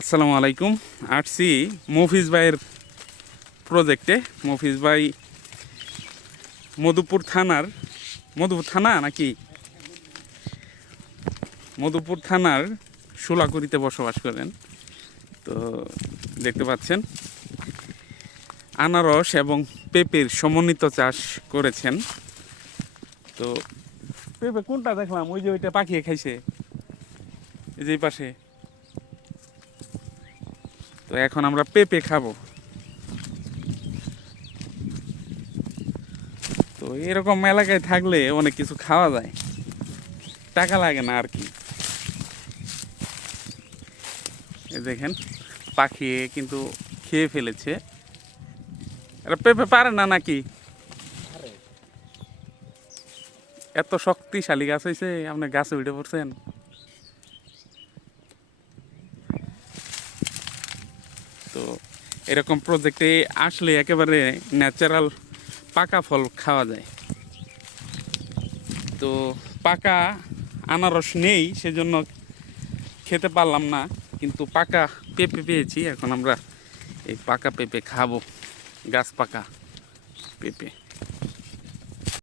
আসসালামু আলাইকুম। আসছি মফিজ ভাইয়ের প্রজেক্টে। মফিজ ভাই মধুপুর থানা নাকি মধুপুর থানার সুলাকুড়িতে বসবাস করেন। তো দেখতে পাচ্ছেন আনারস এবং পেঁপের সমন্বিত চাষ করেছেন। তো পেঁপে কোনটা দেখলাম, ওই যে ওইটা পাখিয়ে খাইছে, এই যে এই পাশে। তো এখন আমরা পেঁপে খাবো। তো এরকম এলাকায় থাকলে অনেক কিছু খাওয়া যায়, টাকা লাগে না আর কি। এই দেখেন পাখি কিন্তু খেয়ে ফেলেছে। এটা পেঁপে পারে না নাকি? এত শক্তিশালী গাছ হয়েছে, আপনি গাছে উঠে পড়ছেন। তো এরকম প্রজেক্টে আসলে একেবারে ন্যাচারাল পাকা ফল খাওয়া যায়। তো পাকা আনারস নেই, সেজন্য খেতে পারলাম না, কিন্তু পাকা পেঁপে পেয়েছি। এখন আমরা এই পাকা পেঁপে খাবো, গাছ পাকা পেঁপে।